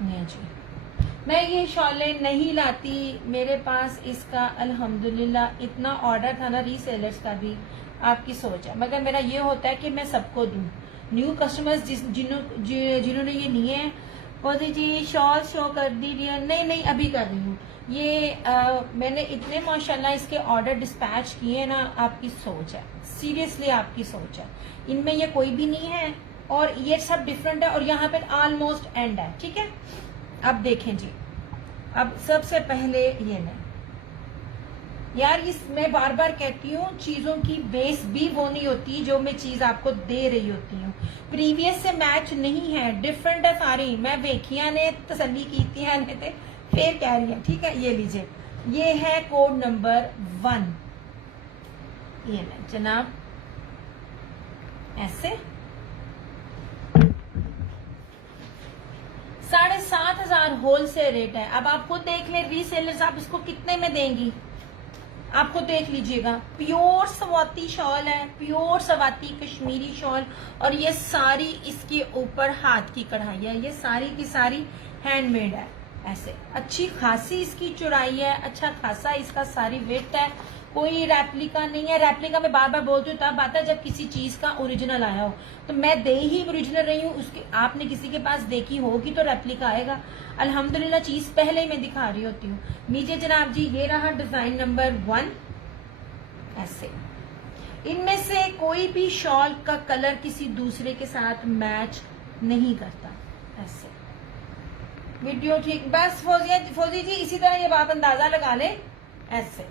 नहीं जी, मैं ये शॉलें नहीं लाती। मेरे पास इसका अल्हम्दुलिल्लाह इतना ऑर्डर था ना रीसेलर्स का भी। आपकी सोच है, मगर मेरा ये होता है कि मैं सबको दूं। न्यू कस्टमर्स जिन्होंने ये लिए हैं, बोलती जी शॉल शो कर दीजिए। नहीं नहीं, अभी कर रही हूँ ये। मैंने इतने माशाल्लाह इसके ऑर्डर डिस्पैच किए हैं ना। आपकी सोच है, सीरियसली आपकी सोच है। इनमें ये कोई भी नहीं है और ये सब डिफरेंट है और यहाँ पे ऑलमोस्ट एंड है। ठीक है, अब देखें जी। अब सबसे पहले ये नहीं यार, इस मैं बार बार कहती हूँ चीजों की बेस भी वो नहीं होती जो मैं चीज आपको दे रही होती हूँ। प्रीवियस से मैच नहीं है, डिफरेंट है सारी। मैं वेखिया ने तसल्ली की थी ने थे, फिर कह रही है। ठीक है, ये लीजिए, ये है कोड नंबर 1। ये ना जनाब, ऐसे 7,500 होलसेल रेट है। अब आप खुद देख ले रीसेलर्स, आप इसको कितने में देंगी आप खुद देख लीजिएगा। प्योर सवाती शॉल है, प्योर सवाती कश्मीरी शॉल, और ये सारी इसके ऊपर हाथ की कढ़ाई है। ये सारी की सारी हैंडमेड है। ऐसे अच्छी खासी इसकी चौड़ाई है, अच्छा खासा इसका सारी विड्थ है। कोई रेप्लिका नहीं है। रेप्लिका में बार बार बोलती हूँ तब आता है जब किसी चीज का ओरिजिनल आया हो। तो मैं दे ही ओरिजिनल रही हूँ, उसके आपने किसी के पास देखी होगी तो रेप्लिका आएगा। अल्हम्दुलिल्लाह चीज पहले ही मैं दिखा रही होती हूँ। नीचे जनाब जी ये रहा डिजाइन नंबर 1। ऐसे इनमें से कोई भी शॉल का कलर किसी दूसरे के साथ मैच नहीं करता। ऐसे वीडियो ठीक, बस फौजी जी इसी तरह ये बात अंदाजा लगा ले। ऐसे,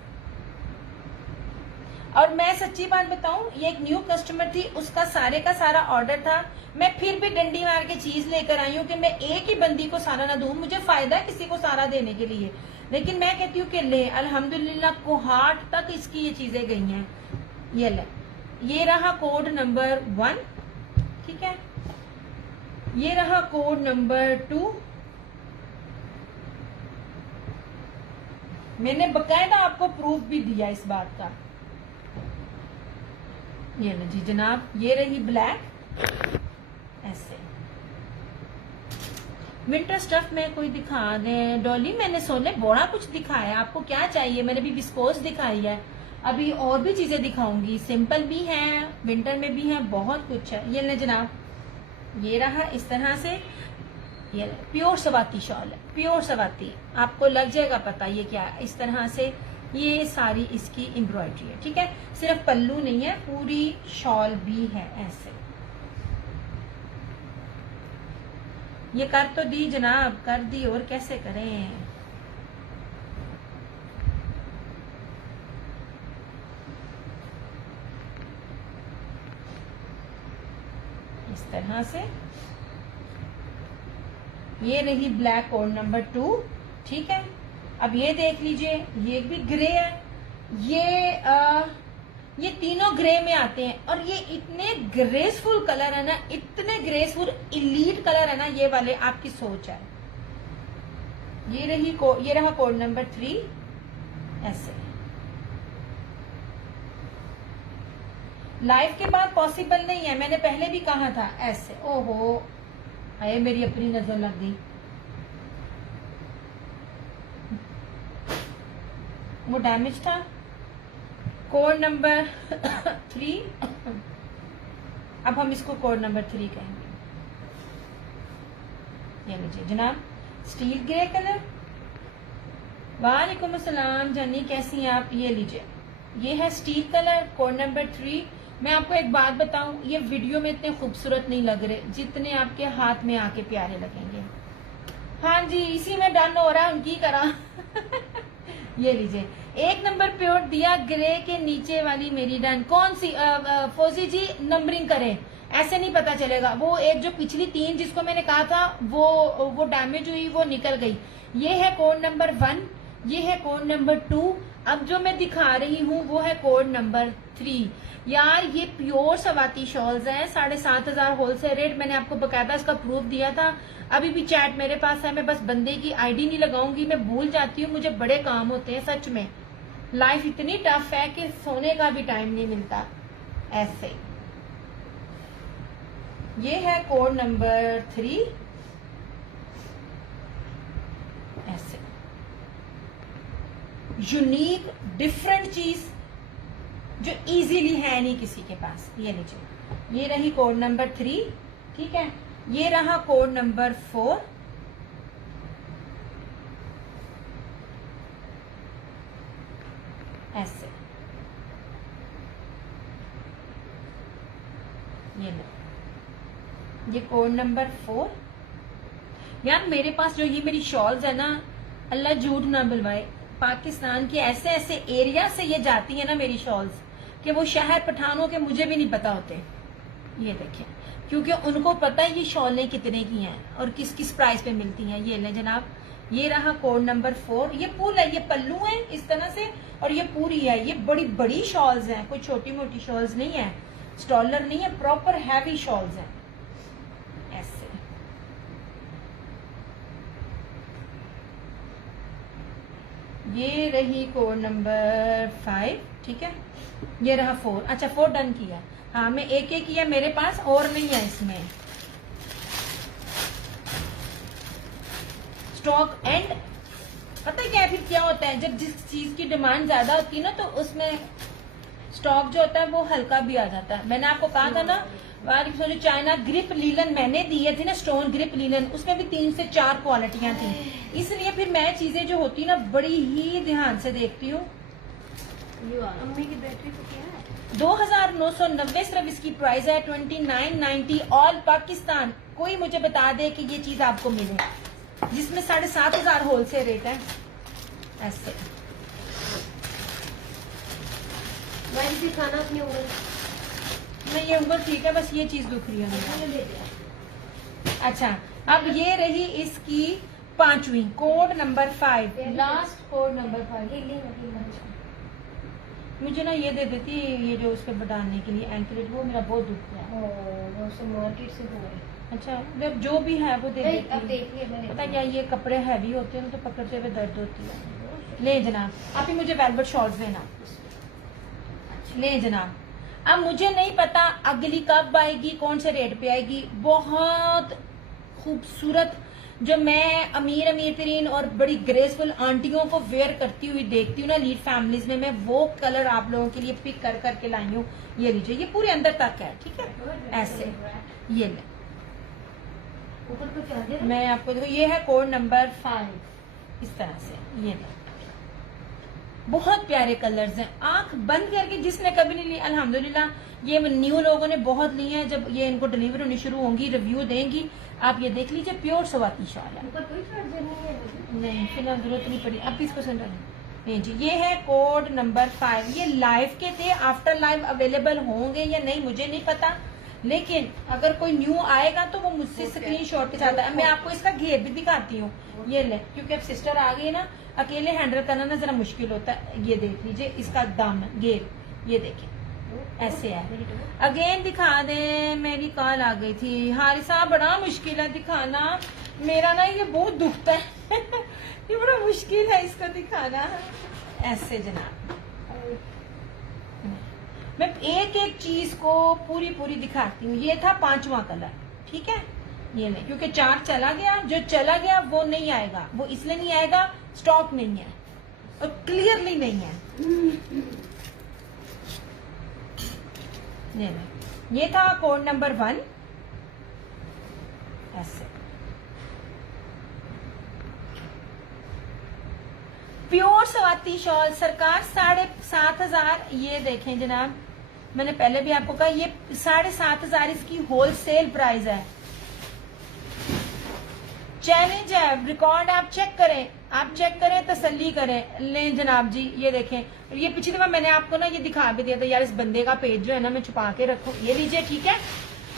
और मैं सच्ची बात बताऊं, ये एक न्यू कस्टमर थी, उसका सारे का सारा ऑर्डर था। मैं फिर भी डंडी मार के चीज लेकर आई हूँ कि मैं एक ही बंदी को सारा ना दूं, मुझे फायदा है किसी को सारा देने के लिए। लेकिन मैं कहती हूँ कि ले, अल्हम्दुलिल्लाह कोहाट तक इसकी ये चीजें गई हैं। ये ले, ये रहा कोड नंबर 1। ठीक है, ये रहा कोड नंबर 2। मैंने बकायदा आपको प्रूफ भी दिया इस बात का। ये लो जी जनाब, ये रही ब्लैक। ऐसे विंटर स्टफ में कोई दिखा दे डॉली। मैंने सोने बड़ा कुछ दिखाया, आपको क्या चाहिए? मैंने भी विस्कोस दिखाई है, अभी और भी चीजें दिखाऊंगी। सिंपल भी है, विंटर में भी है, बहुत कुछ है। ये ले जनाब, ये रहा इस तरह से। ये प्योर सवाती शॉल है, प्योर सवाती। आपको लग जाएगा पता ये क्या है। इस तरह से ये सारी इसकी एम्ब्रॉयडरी है। ठीक है, सिर्फ पल्लू नहीं है, पूरी शॉल भी है। ऐसे ये कर तो दी जनाब, कर दी, और कैसे करें। इस तरह से ये रही ब्लैक कोड नंबर 2। ठीक है, अब ये देख लीजिए, ये भी ग्रे है। ये तीनों ग्रे में आते हैं और ये इतने ग्रेसफुल कलर है ना, इतने ग्रेसफुल इलीट कलर है ना ये वाले। आपकी सोच है। ये रहा कोड नंबर 3। ऐसे लाइव के बाद पॉसिबल नहीं है, मैंने पहले भी कहा था। ऐसे ओहो, हाय मेरी अपनी नजर लग गई, वो डैमेज था। Code number 3। अब हम इसको कोड नंबर 3 कहेंगे। ये लीजिए जनाब, स्टील ग्रे कलर। वालेकुम अस्सलाम जानी, कैसी हैं आप? ये लीजिए, ये है स्टील कलर, कोड नंबर 3। मैं आपको एक बात बताऊं, ये वीडियो में इतने खूबसूरत नहीं लग रहे जितने आपके हाथ में आके प्यारे लगेंगे। हाँ जी, इसी में डन हो रहा है उनकी करा। ये लीजिए, 1 नंबर प्योर दिया, ग्रे के नीचे वाली मेरी डन। कौन सी फौजी जी? नंबरिंग करें, ऐसे नहीं पता चलेगा। वो एक जो पिछली 3 जिसको मैंने कहा था वो डैमेज हुई, वो निकल गई। ये है कोड नंबर 1, ये है कोड नंबर 2। अब जो मैं दिखा रही हूँ वो है कोड नंबर 3। यार ये प्योर सवाती शॉल्स हैं, 7,500 होलसेल रेट। मैंने आपको बकायदा इसका प्रूफ दिया था। अभी भी चैट मेरे पास है, मैं बस बंदे की आईडी नहीं लगाऊंगी, मैं भूल जाती हूँ, मुझे बड़े काम होते हैं सच में। लाइफ इतनी टफ है कि सोने का भी टाइम नहीं मिलता। ऐसे ये है कोड नंबर 3। ऐसे यूनिक डिफरेंट चीज जो इजीली है नहीं किसी के पास। ये लीजिए, ये रही कोड नंबर 3, ठीक है। ये रहा कोड नंबर 4, ऐसे। ये लो, ये कोड नंबर 4। यार मेरे पास जो ये मेरी शॉल्स है ना, अल्लाह झूठ ना बुलवाए, पाकिस्तान के ऐसे ऐसे एरिया से ये जाती है ना मेरी शॉल्स, कि वो शहर पठानों के मुझे भी नहीं पता होते। ये देखिए, क्योंकि उनको पता है ये शॉलें कितने की हैं और किस किस प्राइस पे मिलती हैं। ये ले जनाब, ये रहा कोड नंबर 4। ये फुल है, ये पल्लू है इस तरह से, और ये पूरी है। ये बड़ी बड़ी शॉल्स हैं, कोई छोटी मोटी शॉल्स नहीं है, स्टॉलर नहीं है, प्रॉपर हैवी शॉल्स हैं ऐसे। ये रही कोड नंबर 5, ठीक है। ये रहा 4। अच्छा 4 डन किया। हाँ, मैं एक एक किया, मेरे पास और नहीं है इसमें स्टॉक। एंड पता है क्या, फिर क्या होता है, जब जिस चीज की डिमांड ज्यादा होती है ना, तो उसमें स्टॉक जो होता है वो हल्का भी आ जाता है। मैंने आपको कहा था ना, चाइना ग्रिप लीलन मैंने दिए थे ना, स्टोन ग्रिप लीलन, उसमें भी 3 से 4 क्वालिटियां थी। इसलिए फिर मैं चीजें जो होती ना बड़ी ही ध्यान से देखती हूँ। अम्मी की बैटरी तो क्या है? 2990 सिर्फ इसकी प्राइस है, 2990 ऑल पाकिस्तान। कोई मुझे बता दे कि ये चीज आपको मिले, जिसमें 7500 होलसेल रेट है ऐसे। वैसे खाना अपनी उंगल नहीं, ये उंगल ठीक है, बस ये चीज दुख रही है। अच्छा, अब ये रही इसकी 5वीं, code number 5, last code number 5। मुझे ना ये दे देती, ये जो उसके डालने के लिए एंकलेट, वो मेरा बहुत दुख है। वो मार्केट से हुआ है। अच्छा, जब जो भी है वो दे देती अब हूँ। देखिए, पता क्या, ये कपड़े हैवी होते हैं तो पकड़ते हुए दर्द होती है। ले जनाब, आप ही मुझे वेलवेट शॉर्ट्स देना। ले जनाब, अब मुझे नहीं पता अगली कब आएगी, कौन से रेट पे आएगी। बहुत खूबसूरत, जो मैं अमीर तरीन और बड़ी ग्रेसफुल आंटियों को वेयर करती हुई देखती हूँ ना लीड फैमिलीज में, मैं वो कलर आप लोगों के लिए पिक कर करके लाई हूँ। ये लीजिए, ये पूरे अंदर तक है, ठीक है ऐसे। ये ले, ऊपर तो क्या मैं आपको देखो, ये है कोड नंबर 5, इस तरह से। ये ले, बहुत प्यारे कलर्स हैं, आंख बंद करके जिसने कभी नहीं ली, अल्हम्दुलिल्लाह ये न्यू लोगों ने बहुत ली हैं। जब ये इनको डिलीवर होनी शुरू होंगी, रिव्यू देंगी, आप ये देख लीजिए। प्योर सवाती शॉल है, ऊपर कोई चार्जर नहीं है? नहीं फिलहाल जरूरत नहीं पड़ी। अब 30% नहीं जी। ये है कोड नंबर 5। ये लाइव के थे, आफ्टर लाइव अवेलेबल होंगे या नहीं मुझे नहीं पता, लेकिन अगर कोई न्यू आएगा तो वो मुझसे स्क्रीनशॉट के साथ है। मैं आपको इसका घेर भी दिखाती हूँ। ये ले, क्योंकि अब सिस्टर आ गई ना, अकेले हैंडल करना ना जरा मुश्किल होता है। ये देख लीजिए, इसका दामन घेर, ये देखिए ऐसे है। अगेन दिखा दे, मेरी कॉल आ गई थी। हारिसा, बड़ा मुश्किल है दिखाना, मेरा ना ये बहुत दुखता है ये बड़ा मुश्किल है इसको दिखाना ऐसे जनाब। मैं एक एक चीज को पूरी पूरी दिखाती हूँ। ये था 5वां कलर, ठीक है। ये नहीं, क्योंकि 4 चला गया, जो चला गया वो नहीं आएगा। वो इसलिए नहीं आएगा, स्टॉक नहीं है और क्लियरली नहीं है। ये नहीं, ये था कोड नंबर 1 ऐसे। प्योर सवाती शॉल सरकार 7,500। ये देखें जनाब, मैंने पहले भी आपको कहा, ये 7,500 इसकी होलसेल प्राइस है। चैलेंज है, रिकॉर्ड आप चेक करें, तसल्ली करें। ले जनाब जी, ये देखें। ये पिछली दफा मैंने आपको ना ये दिखा भी दिया था यार, इस बंदे का पेज जो है ना मैं छुपा के रखूं। ये लीजिए, ठीक है।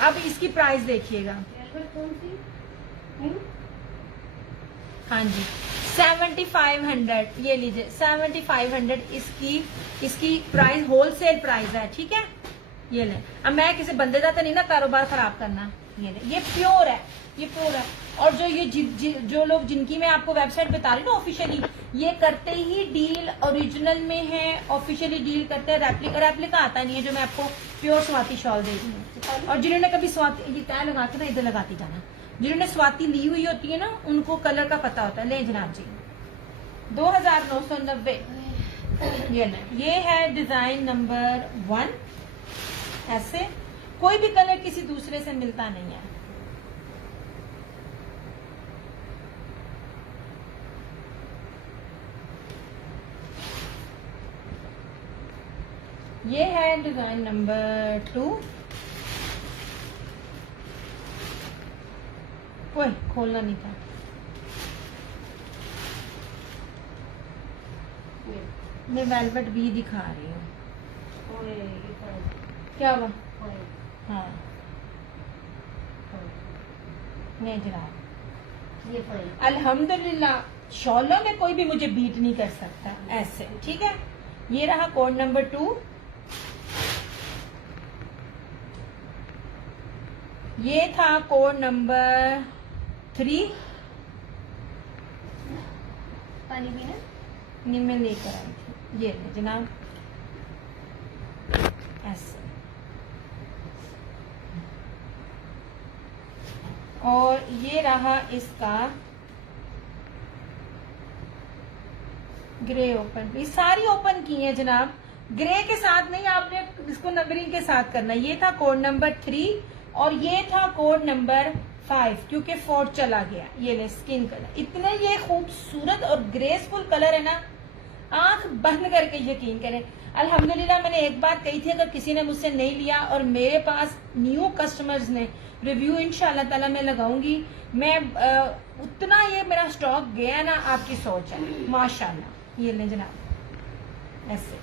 अब इसकी प्राइस देखिएगा। हाँ जी, 7500। ये लीजिए 7500 इसकी प्राइस, होलसेल प्राइस है, ठीक है। ये ले, अब मैं किसी बंदे का तो नहीं ना कारोबार खराब करना। ये ले, ये प्योर है, ये प्योर है। और जो ये जो लोग जिनकी मैं आपको वेबसाइट बता रही हूँ ना ऑफिशियली, ये करते ही डील ओरिजिनल में है, ऑफिशियली डील करते हैं। रेप्लिका आता नहीं है, जो मैं आपको प्योर स्वाति शॉल दे रही हूँ। और जिन्होंने कभी स्वाति, ये क्या लगा के ना इधर लगाती जाना, जिन्होंने स्वाति ली हुई होती है ना, उनको कलर का पता होता है। ले जनाब जी, 2990। ये है डिजाइन नंबर 1। ऐसे कोई भी कलर किसी दूसरे से मिलता नहीं है। ये है डिजाइन नंबर 2। ओए खोलना नहीं था। मैं वेलवेट भी दिखा रही हूँ। और ये फाइन क्या हुआ? फाइन हाँ नहीं जनाब, ये फाइन। अल्हम्दुलिल्लाह शॉलों में कोई भी मुझे बीट नहीं कर सकता ऐसे। ठीक है, ये रहा कोड नंबर 2। ये था कोड नंबर 3। पानी पीना? नहीं मैं लेकर आई थी। ये ले जनाब, ऐसे। और ये रहा इसका ग्रे ओपन। ये सारी ओपन की है जनाब, ग्रे के साथ नहीं, आपने इसको नंबरिंग के साथ करना। ये था कोड नंबर 3 और ये था कोड नंबर 5, क्योंकि 4 चला गया। ये ले स्किन कलर, इतने ये खूबसूरत और ग्रेसफुल कलर है ना, आंख बंद करके यकीन करें। अल्हम्दुलिल्लाह मैंने एक बात कही थी, अगर किसी ने मुझसे नहीं लिया और मेरे पास न्यू कस्टमर्स ने रिव्यू इंशाल्लाह ताला मैं लगाऊंगी, मैं उतना ये मेरा स्टॉक गया ना, आपकी सोच है माशाल्लाह। ये ले जनाब, ऐसे।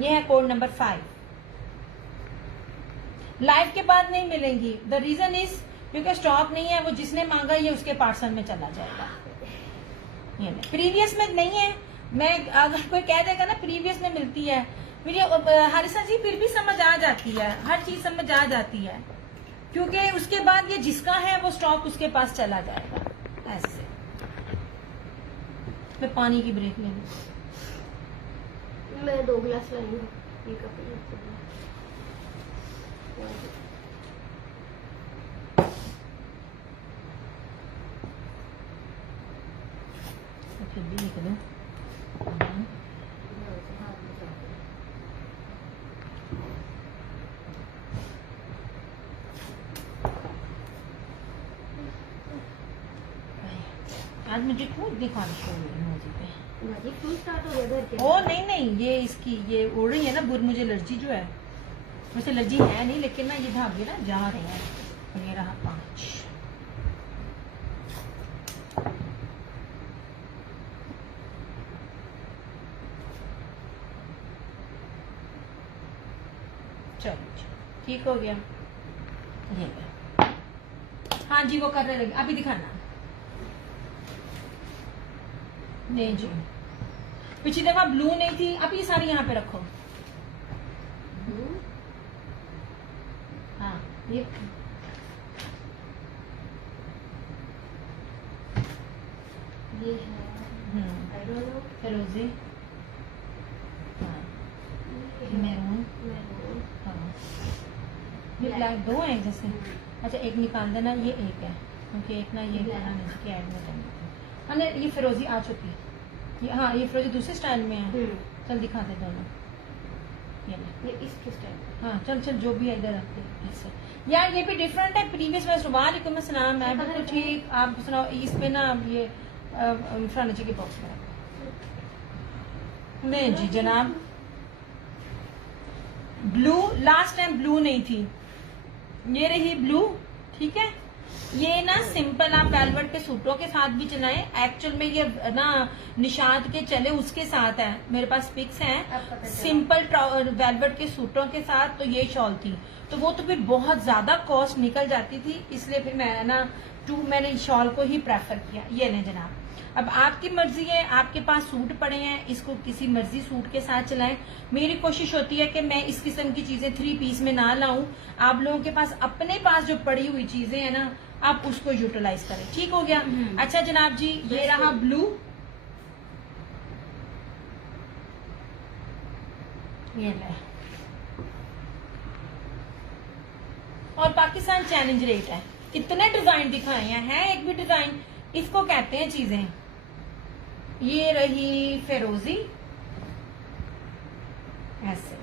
ये है कोड नंबर 5। लाइव के बाद नहीं मिलेंगी। द रीजन इज क्योंकि स्टॉक नहीं है, वो जिसने मांगा ये उसके पार्सल में चला जाएगा। ये ले, प्रीवियस में नहीं है। मैं अगर कोई कह देगा ना प्रीवियस में मिलती है, मुझे हारिसा जी फिर भी समझ आ जाती है, हर चीज समझ आ जाती है, क्योंकि उसके बाद ये जिसका है वो स्टॉक उसके पास चला जाएगा। ऐसे मैं पानी की ब्रेक ले लूं। मैं 2 गिलास लाई हूँ। ये कप है। फिर भी लिख दो। आज मुझे खुद दिखाना शुरू हुई मौजी पे। भाजी फुल स्टार्ट हो गया घर के। ओ नहीं नहीं, ये इसकी ये उड़ रही है ना बुर, मुझे एलर्जी जो है, मुझे एलर्जी है नहीं, लेकिन ना ये धागे ना जा रहे हैं। और ये रहा 5। चलो ठीक हो गया। ये हाँ जी, वो करने लगे, अभी दिखाना। नहीं जी, पिछली दफा ब्लू नहीं थी। अब ये सारी यहाँ पे रखो। हाँ ये है आई डोंट नो। फिरोजी, हाँ मैरून, हाँ ये ब्लैक। 2 है जैसे। अच्छा एक निकाल देना, ये एक है क्योंकि एक ना ये करना नहीं कि ऐड में करना। हाँ नहीं, ये फिरोजी आ चुकी है। ये हाँ ये फिरोजी दूसरे स्टाइल में है। चल दिखा दे दोनों। ये इसके स्टाइल। हाँ चल चल, जो भी है इधर रखते ऐसे। यार ये भी डिफरेंट है प्रीवियस में। वालेकुम अस्सलाम, मैं बिल्कुल ठीक। आप सुनाओ। इस पे ना ये फर्नीचर के बॉक्स में रखो। नहीं जी जनाब, ब्लू लास्ट टाइम ब्लू नहीं थी, ये रही ब्लू। ठीक है, ये ना सिंपल आप वेलवेट के सूटों के साथ भी चलाएं। एक्चुअल में ये ना निशात के चले उसके साथ है, मेरे पास पिक्स हैं सिंपल वेलवेट के सूटों के साथ। तो ये शॉल थी, तो वो तो फिर बहुत ज्यादा कॉस्ट निकल जाती थी, इसलिए फिर मैंने शॉल को ही प्रेफर किया। ये लें जनाब, अब आपकी मर्जी है, आपके पास सूट पड़े हैं, इसको किसी मर्जी सूट के साथ चलाएं। मेरी कोशिश होती है कि मैं इस किस्म की चीजें 3 पीस में ना लाऊं। आप लोगों के पास अपने पास जो पड़ी हुई चीजें हैं ना, आप उसको यूटिलाइज करें। ठीक हो गया। अच्छा जनाब जी, ये रहा ब्लू। ये ले, और पाकिस्तान चैलेंज रेट है कितने डिजाइन दिखाए हैं एक भी डिजाइन, इसको कहते हैं चीजें। ये रही फिरोजी, ऐसे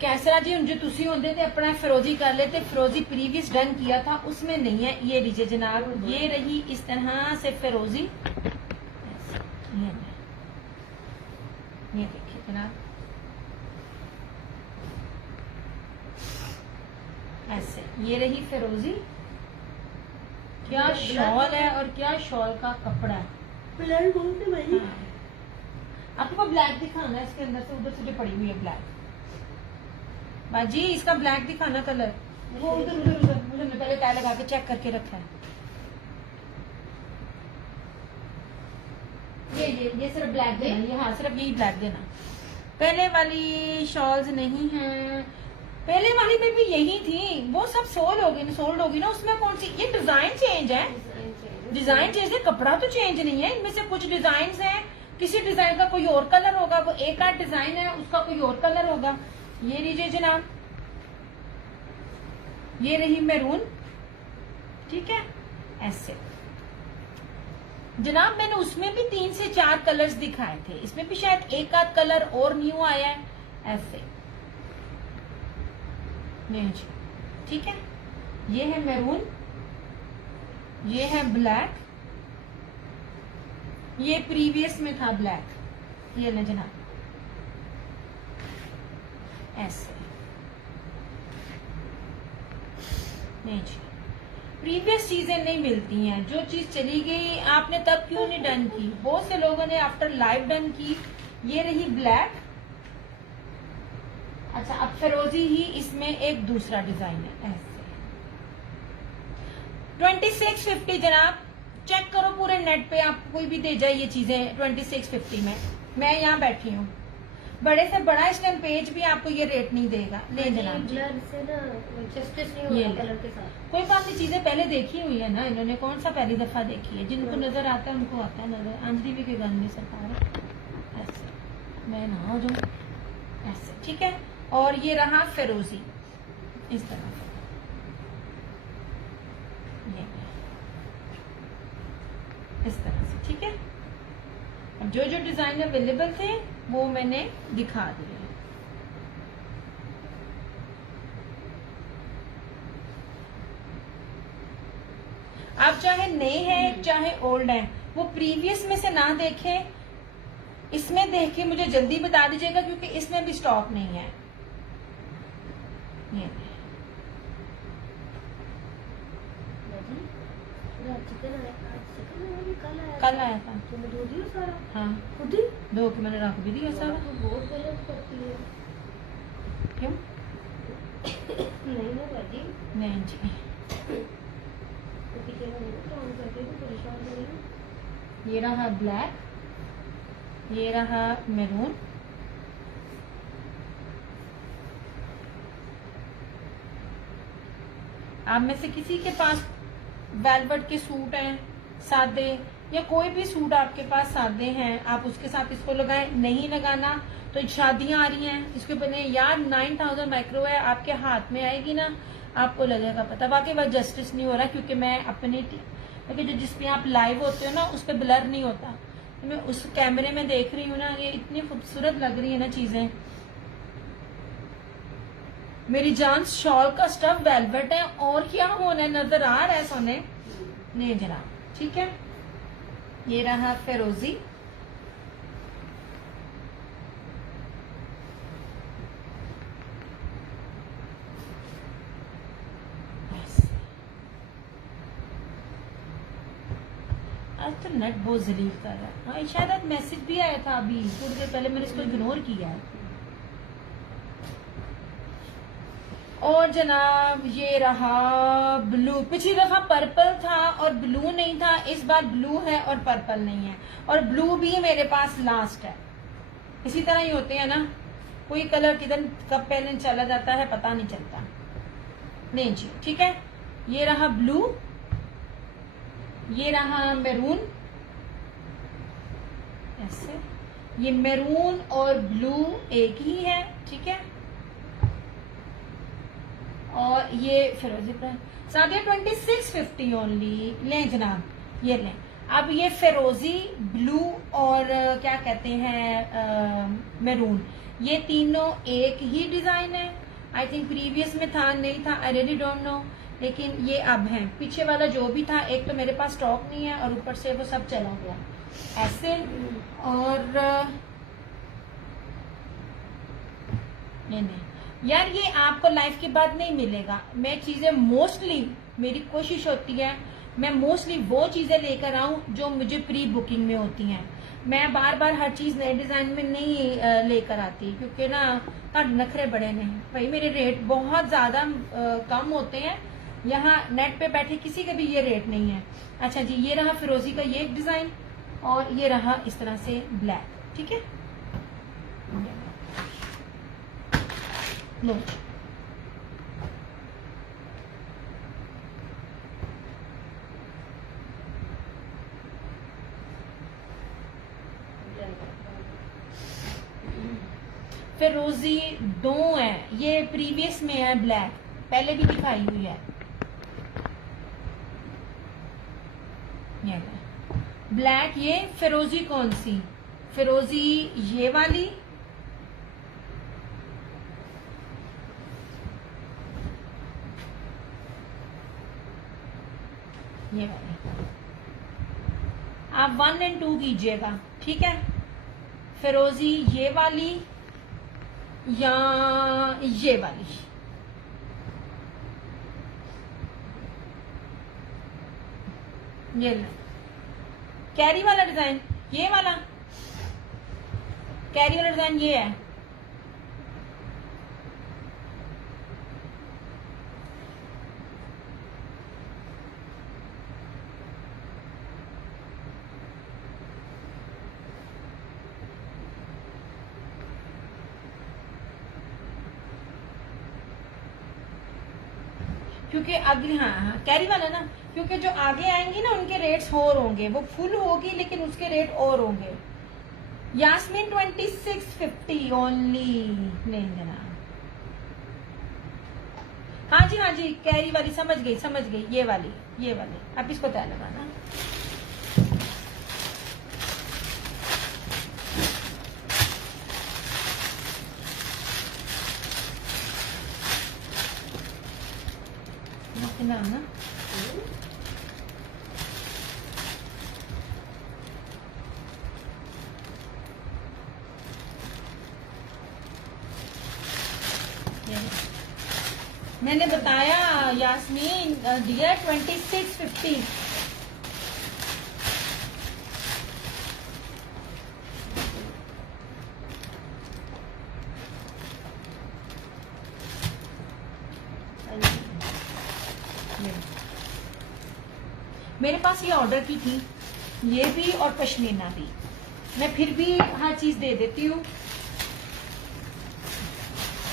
कैसरा जी जो तुसी होंगे थे अपना फिरोजी कर लेते, फिरोजी प्रीवियस डन किया था उसमें नहीं है। ये लीजिए जनाब, ये रही इस तरह से फिरोजी, ये देखिए जनाब ऐसे, ये रही फिरोजी। क्या शॉल है और क्या शॉल का कपड़ा है। ब्लैक बोलते भाई। हाँ। आपको ब्लैक दिखाना है इसके अंदर से, उधर से जो पड़ी हुई है ब्लैक। बाजी इसका ब्लैक दिखाना कलर, वो उधर उधर उधर, मुझे पहले टाई लगा के चेक करके रखा है। ये सिर्फ ब्लैक देना, ये हाँ सिर्फ यही ब्लैक देना। पहले वाली शॉल्स नहीं है, पहले वाली में भी यही थी, वो सब सोल्ड होगी ना, उसमें कौन सी, ये डिजाइन चेंज है, डिजाइन चेंज है, कपड़ा तो चेंज नहीं है। इनमें से कुछ डिजाइन है, किसी डिजाइन का कोई और कलर होगा, वो एक आध डिजाइन है उसका कोई और कलर होगा। ये लीजिए जनाब, ये रही मैरून, ठीक है ऐसे। जनाब मैंने उसमें भी 3 से 4 कलर्स दिखाए थे, इसमें भी शायद एक आध कलर और न्यू आया है ऐसे, ठीक है। ये है मैरून, ये है ब्लैक, ये प्रीवियस में था ब्लैक, ये ले जनाब ऐसे। नहीं जी, प्रीवियस चीजें नहीं मिलती हैं, जो चीज चली गई आपने तब क्यों नहीं डन की। बहुत से लोगों ने आफ्टर लाइव डन की। ये रही ब्लैक, अच्छा अब फिरोजी ही इसमें एक दूसरा डिजाइन है ऐसे। 2650 जनाब, चेक करो पूरे नेट पे, आपको कोई भी दे जाए ये चीजें 2650 में। मैं यहाँ बैठी हूँ, बड़े से बड़ा इसका पेज भी आपको ये रेट नहीं देगा। ले जनाब जी, से ना जस्टिस नहीं ये होगा कलर के साथ। कोई बात नहीं, चीजें पहले देखी हुई है ना इन्होंने, कौन सा पहली दफा देखी है। जिनको नजर आता है उनको आता है नजर। अंजलि भी कोई गन में सरकार ऐसे, मैं ना हो जाऊं ऐसे, ठीक है। और ये रहा फिरोजी इस तरह से, ये इस तरह से, ठीक है। अब जो जो डिजाइन अवेलेबल थे वो मैंने दिखा दिए। आप चाहे नए हैं चाहे ओल्ड हैं, वो प्रीवियस में से ना देखें, इसमें देख के मुझे जल्दी बता दीजिएगा क्योंकि इसमें भी स्टॉक नहीं है। ये कल आया था, तुमने धो दिया सारा? हाँ खुद ही धो के मैंने रख भी दिया सारा। तो बहुत गलत करती है। क्यों? नहीं ना बाजी, नहीं जी, तो किचन में काम करके तो परेशान हो रही। ये रहा ब्लैक, ये रहा मैरून, आप में से किसी के पास वेलवेट के सूट हैं सादे, या कोई भी सूट आपके पास सादे हैं, आप उसके साथ इसको लगाएं। नहीं लगाना तो शादियां आ रही हैं, इसके बने यार 9000 माइक्रो है, आपके हाथ में आएगी ना आपको लगेगा पता। बाकी वह जस्टिस नहीं हो रहा क्योंकि मैं अपनी क्योंकि जो जिसपे आप लाइव होते हो ना उस पर ब्लर नहीं होता, तो मैं उस कैमरे में देख रही हूँ ना, ये इतनी खूबसूरत लग रही है ना चीजें। मेरी जान शॉल का स्टफ वेलवेट है, और क्या होना है, नजर आ रहा है सोने नहीं जनाब, ठीक है। ये रहा फिरोजी, आज तो नेट बहुत जलील कर रहा है। हाँ शायद आज मैसेज भी आया था अभी थोड़ी देर पहले, मैंने इसको इग्नोर किया है। और जनाब ये रहा ब्लू, पिछली दफा पर्पल था और ब्लू नहीं था, इस बार ब्लू है और पर्पल नहीं है, और ब्लू भी मेरे पास लास्ट है। इसी तरह ही होते हैं ना, कोई कलर किधर कब पहले चला जाता है पता नहीं चलता। नहीं जी ठीक है, ये रहा ब्लू, ये रहा मैरून ऐसे, ये मैरून और ब्लू एक ही है, ठीक है। और ये फिरोजी प्राइस सादिया 2650 ओनली। लें जनाब, ये लें। अब ये फिरोजी, ब्लू और क्या कहते हैं मैरून, ये तीनों एक ही डिजाइन है। आई थिंक प्रीवियस में था, नहीं था, आई रियली डोंट नो, लेकिन ये अब है। पीछे वाला जो भी था, एक तो मेरे पास स्टॉक नहीं है और ऊपर से वो सब चला गया ऐसे। और नहीं यार, ये आपको लाइफ के बाद नहीं मिलेगा। मैं चीजें मोस्टली, मेरी कोशिश होती है मैं मोस्टली वो चीजें लेकर आऊं जो मुझे प्री बुकिंग में होती हैं। मैं बार बार हर चीज नए डिजाइन में नहीं लेकर आती, क्योंकि ना नखरे बड़े नहीं भाई, मेरे रेट बहुत ज्यादा कम होते हैं। यहाँ नेट पे बैठे किसी का भी ये रेट नहीं है। अच्छा जी, ये रहा फिरोजी का ये एक डिजाइन, और ये रहा इस तरह से ब्लैक। ठीक है, लो फिरोजी दो है, ये प्रीवियस में है ब्लैक, पहले भी दिखाई हुई है। ये ब्लैक, ये फिरोजी कौन सी? फिरोजी ये वाली, ये वाली। आप 1 और 2 कीजिएगा, ठीक है। फिरोजी ये वाली या ये वाली, ये कैरी वाला डिजाइन, ये वाला कैरी वाला डिजाइन ये है। क्योंकि अगली हाँ कैरी वाला ना, क्योंकि जो आगे आएंगी ना उनके रेट्स और होंगे, वो फुल होगी लेकिन उसके रेट और होंगे। यास्मीन 2650 ओनली। नहीं देना। हाँ जी कैरी वाली, समझ गई, ये वाली आप इसको तय लगाना। ना मैंने बताया यास्मीन डियर 2650। मेरे पास ये ऑर्डर की थी, ये भी और पश्मीना भी। मैं फिर भी हर चीज दे देती हूँ।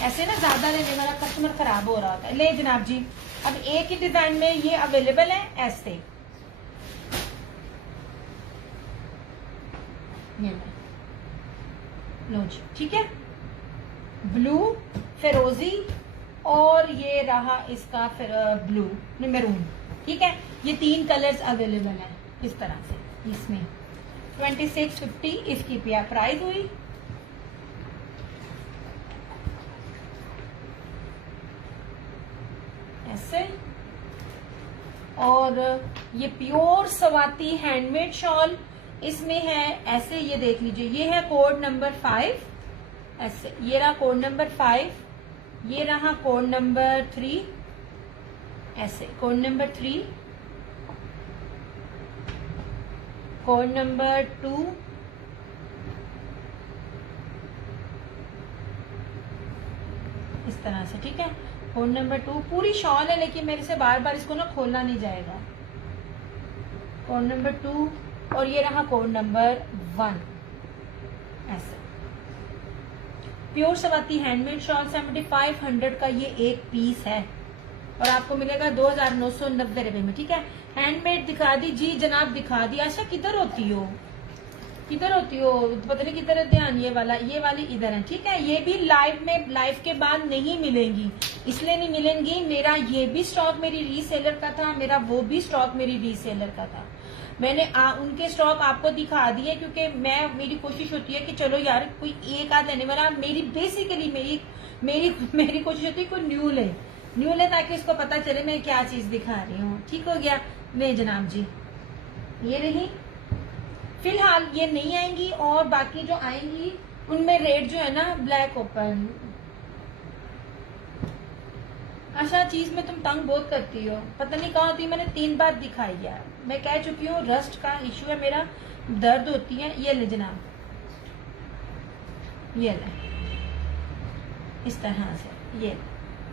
ऐसे ना ज्यादा लेने वाला कस्टमर खराब हो रहा होता है। ले जनाब जी, अब एक ही डिजाइन में ये अवेलेबल है ऐसे। ये लो जी, ठीक है। ब्लू, फिरोजी और ये रहा इसका फिर ब्लू मैरून, ठीक है। ये 3 कलर्स अवेलेबल है इस तरह से। इसमें 2650 इसकी प्राइस हुई। ऐसे। और ये प्योर सवाती हैंडमेड शॉल इसमें है ऐसे। ये देख लीजिए, ये है कोड नंबर 5 ऐसे। ये रहा कोड नंबर 5, ये रहा कोड नंबर 3 ऐसे। कोड नंबर 3, कोड नंबर 2, इस तरह से, ठीक है। कोड नंबर 2 पूरी शॉल है, लेकिन मेरे से बार बार इसको ना खोलना नहीं जाएगा। कोड नंबर 2 और ये रहा कोड नंबर 1 ऐसे। प्योर सवाती हैंडमेड शॉल 7500 का ये एक पीस है और आपको मिलेगा 2990 रुपए में, ठीक है। हैंडमेड दिखा दी जी जनाब, दिखा दी। आशा किधर होती हो, पता नहीं किधर है ध्यान। ये वाली इधर है, ठीक है। ये भी लाइव में, लाइव के बाद नहीं मिलेंगी, इसलिए नहीं मिलेंगी। मेरा ये भी स्टॉक मेरी रीसेलर का था, मेरा वो भी स्टॉक मेरी रीसेलर का था। मैंने उनके स्टॉक आपको दिखा दिए क्योंकि मेरी कोशिश होती है कि चलो यार कोई एक आध लेने वाला, मेरी बेसिकली मेरी कोशिश होती है कोई न्यू ले ताकि उसको पता चले मैं क्या चीज दिखा रही हूँ। ठीक हो गया। नहीं जनाब जी, ये रही। फिलहाल ये नहीं आएंगी और बाकी जो आएंगी उनमें रेट जो है ना ब्लैक ओपन। अच्छा चीज में तुम तंग बहुत करती हो, पता नहीं कहाँ होती है। मैंने 3 बार दिखाई है, मैं कह चुकी हूँ रस्ट का इशू है मेरा, दर्द होती है। ये ले जनाब, ये ले इस तरह से,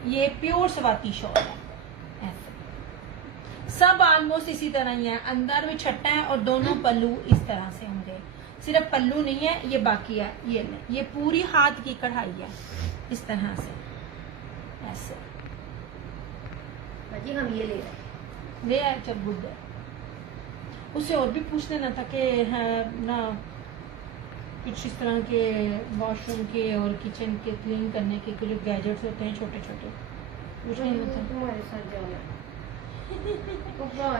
ये प्योर स्वाति शॉल है। ऐसे सब ऑलमोस्ट इसी तरह ही है, अंदर भी छट्टा है और दोनों पल्लू इस तरह से होंगे। सिर्फ पल्लू नहीं है, ये बाकी है। ये ले, ये पूरी हाथ की कढ़ाई है इस तरह से ऐसे। जी हम ये ले आए जब गुड है। उससे और भी पूछ लेना था कि है ना कुछ इस तरह के वॉशरूम के और किचन के क्लीन करने के जो गैजेट्स होते हैं छोटे छोटे, पूछ लेना था। तुम्हारे साथ जाना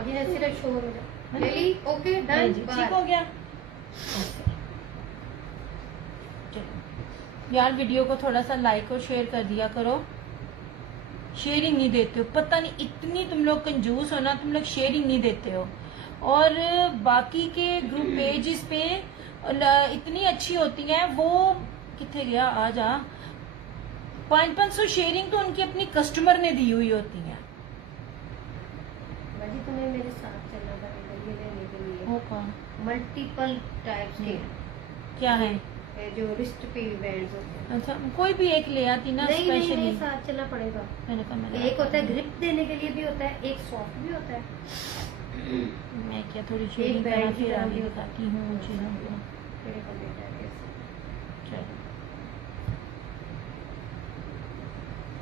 जी ने सिर्फ शो में ले ली। ओके डन, ठीक हो गया। चलो यार वीडियो को थोड़ा सा लाइक और शेयर कर दिया करो। शेयरिंग नहीं देते हो, पता नहीं इतनी तुम लोग कंजूस हो ना, तुम लोग शेयरिंग नहीं देते हो। और बाकी के ग्रुप पेजेस पे इतनी अच्छी होती हैं, वो कितने गया आ जा 500 शेयरिंग तो उनकी अपनी कस्टमर ने दी हुई होती है। बाजी तुम्हें मेरे साथ चलना पड़ेगा ये लेने के लिए। होगा मल्टीपल टाइप्स के क्या है जो रिस्ट पे बैंड्स होते हैं। अच्छा कोई भी एक ले आती ना स्पेशली। नहीं साथ चलना पड़ेगा। मैंने कहा मैं एक होता है ग्रिप देने के लिए भी होता है, एक सॉफ्ट भी होता है। मैं क्या थोड़ी शेयरिंग करा फिर आगे बताती हूँ चीजों को।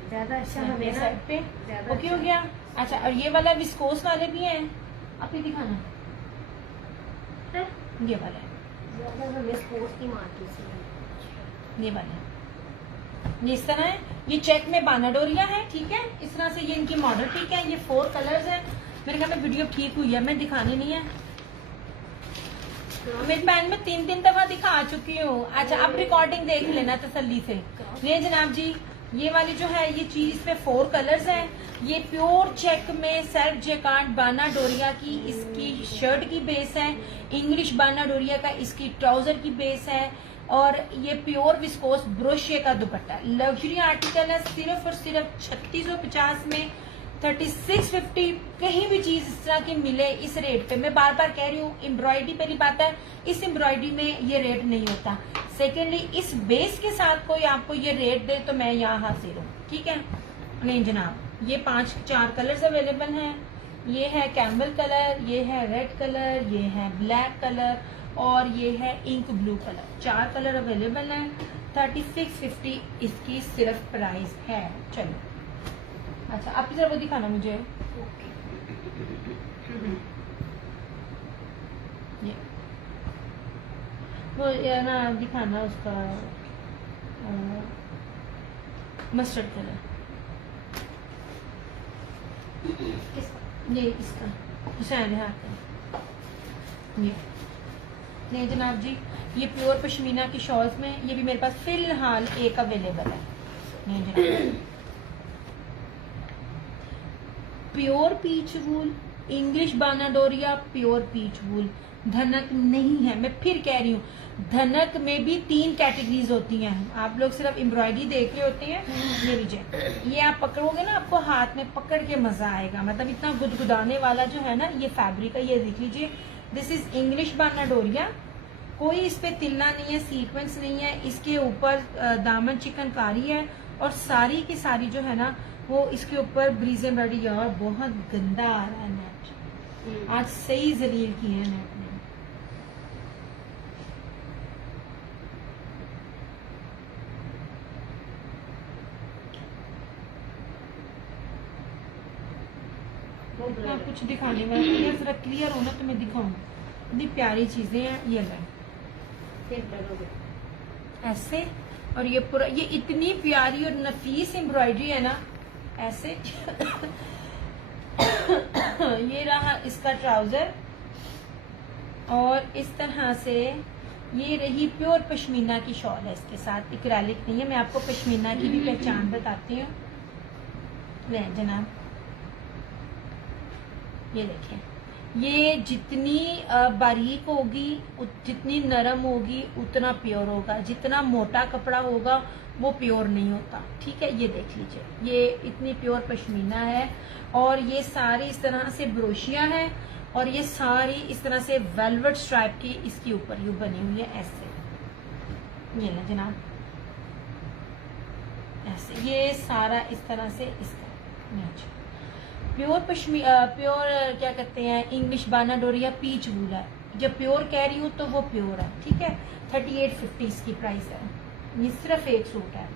ज्यादा अच्छा हमें ना साइड पे ज्यादा ओके हो गया। अच्छा और ये वाला विस्कोस वाले भी हैं, आप ही दिखाना। ये वाला है, ज्यादा हमें स्पोर्ट्स की मार्केट से ये वाला है, ये इस तरह है। ये चेक में बानाडोरिया है, ठीक है। इस तरह से ये इनकी मॉडल पिक है। ये 4 कलर्स है। मेरे ख्याल में वीडियो ठीक हुई है, मैं दिखानी नहीं है। मेरी बहन में 3 दफा दिखा चुकी हूँ। अच्छा अब रिकॉर्डिंग देख लेना तसल्ली से। ये जनाब जी ये वाली जो है ये चीज पे 4 कलर्स हैं। ये प्योर चेक में सेल्फ जेकार्ड बानाडोरिया की इसकी शर्ट की बेस है, इंग्लिश बानाडोरिया का इसकी ट्राउजर की बेस है, और ये प्योर विस्कोस ब्रोशिया का दुपट्टा। लग्जरी आर्टिकल है, सिर्फ और सिर्फ 3650 में 3650 कहीं भी चीज इस तरह की मिले इस रेट पे। मैं बार बार कह रही हूँ एम्ब्रॉयडरी पहली बात है, इस एम्ब्रॉयडरी में ये रेट नहीं होता। सेकेंडली इस बेस के साथ कोई आपको ये रेट दे तो मैं यहाँ हाजिर हूँ, ठीक है। नहीं जनाब ये 4 कलर्स अवेलेबल हैं। ये है कैमल कलर, ये है रेड कलर, ये है ब्लैक कलर और ये है ink blue colour. 4 colour available हैं। 3650 इसकी सिर्फ प्राइस है। चलो अच्छा आप जरा वो दिखाना मुझे। ये वो ये ना दिखाना उसका मस्टर्ड कलर, ये इसका हुसैन हाथ का। ये नहीं जनाब जी ये प्योर पश्मीना की शॉल्स में ये भी मेरे पास फिलहाल एक अवेलेबल है। नहीं जनाब प्योर पीच वूल, इंग्लिश बानाडोरिया प्योर पीच वूल। धनक नहीं है, मैं फिर कह रही हूँ धनक में भी 3 कैटेगरीज होती हैं। आप लोग सिर्फ एम्ब्रॉयडरी देख रहे होते हैं। ये लीजिए, ये आप पकड़ोगे ना आपको हाथ में पकड़ के मजा आएगा, मतलब इतना गुदगुदाने वाला जो है ना ये फैब्रिक है। ये देख लीजिए, दिस इज इंग्लिश बानाडोरिया। कोई इस पे तिलना नहीं है, सीक्वेंस नहीं है। इसके ऊपर दामन चिकनकारी है और सारी की सारी जो है ना वो इसके ऊपर ब्रीज एम्ब्रॉयडरी। यार बहुत गंदा आ रहा है नेट, आज सही जलील की है नेट ने। मैं कुछ दिखाने वाला जरा क्लियर हो ना तो मैं दिखाऊं। इतनी प्यारी चीजें हैं। ये ऐसे और ये पूरा ये इतनी प्यारी और नफीस एम्ब्रॉयडरी है ना, ऐसे ये रहा इसका ट्राउजर, और इस तरह से ये रही प्योर पश्मीना की शॉल है, इसके साथ इक्रेलिक नहीं है। मैं आपको पश्मीना की भी पहचान बताती हूँ। ले जनाब, ये देखें, ये जितनी बारीक होगी, जितनी नरम होगी उतना प्योर होगा। जितना मोटा कपड़ा होगा वो प्योर नहीं होता, ठीक है। ये देख लीजिए, ये इतनी प्योर पश्मीना है, और ये सारी इस तरह से ब्रोशिया है, और ये सारी इस तरह से वेलवेट स्ट्राइप की इसके ऊपर यू बनी हुई है ऐसे। ये ना जनाब, ऐसे ये सारा इस तरह से इसका प्योर प्योर क्या कहते हैं इंग्लिश बानाडोरिया पीच वूल है। जब प्योर कह रही हूँ तो वो प्योर है, ठीक है। 3850 इसकी प्राइस है। ये सिर्फ एक सूट है।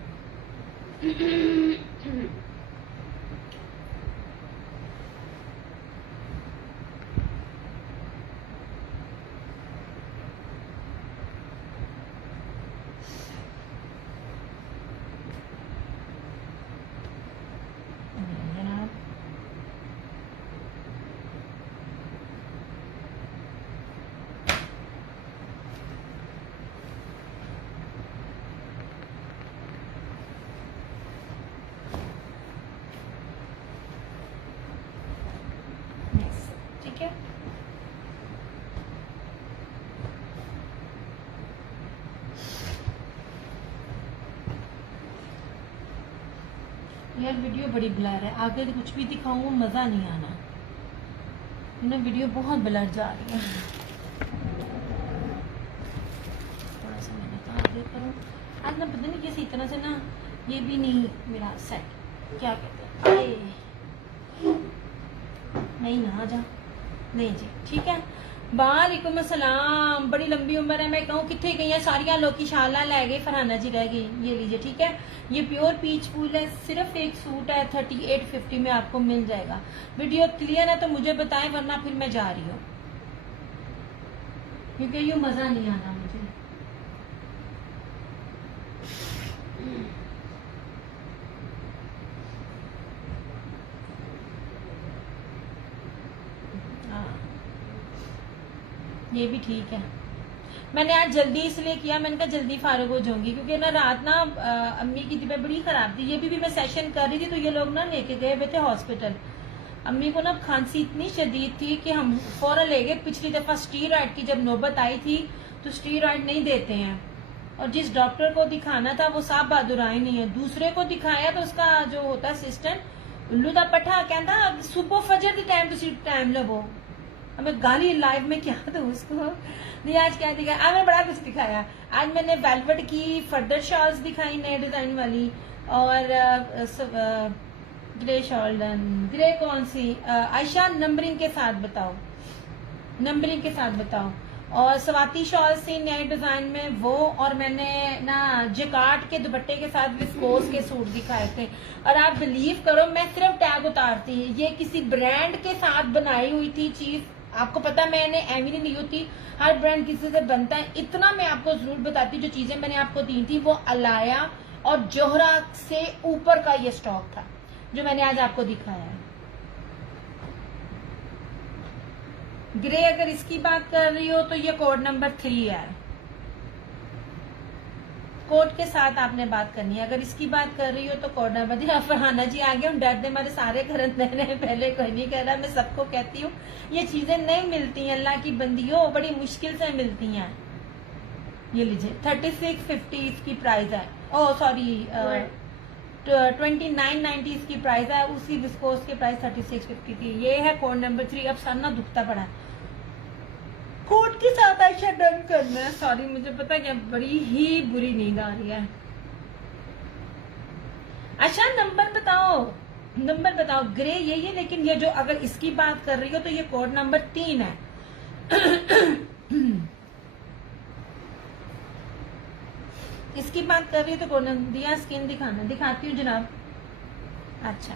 ठीक है, यार वीडियो बड़ी ब्लर है, आगे कुछ भी दिखाऊं मजा नहीं आना, ना वीडियो बहुत ब्लर जा रही है। थोड़ा सा मैंने कहा आगे करूं, आज ना पता नहीं किसी तरह से ना ये भी नहीं मेरा सेट, क्या कहते हैं, आए नहीं ना, आ जा नहीं जी, ठीक है। वालेकुम अस्सलाम, बड़ी लंबी उम्र है। मैं कहूँ कितने गई है सारिया लोग की शाला लै गए, फरहाना जी रह गई। ये लीजिए, ठीक है। ये प्योर पीच फूल है, सिर्फ एक सूट है, 3850 में आपको मिल जाएगा। वीडियो क्लियर है तो मुझे बताएं, वरना फिर मैं जा रही हूँ, क्योंकि ये मजा नहीं आना मुझे। ये भी ठीक है। मैंने आज जल्दी इसलिए किया, मैंने कहा जल्दी फारिग हो जाऊंगी, क्योंकि ना रात ना अम्मी की तबीयत बड़ी खराब थी। ये भी मैं सेशन कर रही थी तो ये लोग ना लेके गए हुए थे हॉस्पिटल। अम्मी को ना खांसी इतनी शदीद थी कि हम फौरन ले गए। पिछली दफा स्टीरॉइड की जब नौबत आई थी तो स्टीरॉइड नहीं देते हैं, और जिस डॉक्टर को दिखाना था वो साहब बहादुर आए नहीं है। दूसरे को दिखाया तो उसका जो होता असिस्टेंट उल्लू दा पट्ठा कहता सुबह फजर के टाइम तुम टाइम लवो। हमें गाली लाइव में क्या दूं उसको। नहीं आज क्या दिखाया, आज मैंने बड़ा कुछ दिखाया। आज मैंने वेलवेट की फर्दर शॉल्स दिखाई नए डिजाइन वाली, और ग्रे शॉल डन। ग्रे कौन सी आयशा, नंबरिंग के साथ बताओ, नंबरिंग के साथ बताओ। और सवाती शॉल सी नए डिजाइन में वो, और मैंने ना जकार्ड के दुपट्टे के साथ विस्कोस के सूट दिखाए थे। और आप बिलीव करो मैं सिर्फ टैग उतारती, ये किसी ब्रांड के साथ बनाई हुई थी चीज। आपको पता मैंने एमी नहीं ली होती, हर ब्रांड किसी से बनता है। इतना मैं आपको जरूर बताती, जो चीजें मैंने आपको दी थी वो अलाया और जोहरा से ऊपर का ये स्टॉक था जो मैंने आज आपको दिखाया है। ग्रे अगर इसकी बात कर रही हो तो ये कोड नंबर 3 है, कोड के साथ आपने बात करनी है। अगर इसकी बात कर रही हो तो कोड नंबर 3। फरहाना जी आ गए, हम डरते हमारे सारे घर रहे, पहले कोई नहीं कह रहा। मैं सबको कहती हूँ ये चीजें नहीं मिलती हैं, अल्लाह की बंदियों बड़ी मुश्किल से मिलती हैं। ये लीजिए 3650 इसकी प्राइस है। ओह सॉरी 2990 इसकी प्राइस है, उसी विस्कोस की प्राइस 3650 थी। ये है कोड नंबर 3। अब सर ना दुखता पड़ा है, कोड के साथ आयशा डन करना है। सॉरी मुझे पता क्या बड़ी ही बुरी नींद आ रही है। अच्छा नंबर बताओ, नंबर बताओ। ग्रे यही है, लेकिन ये जो अगर इसकी बात कर रही हो तो ये कोड नंबर 3 है। इसकी बात कर रही हो तो कोड नंबर दिया, स्किन दिखाना, दिखाती हूँ जनाब। अच्छा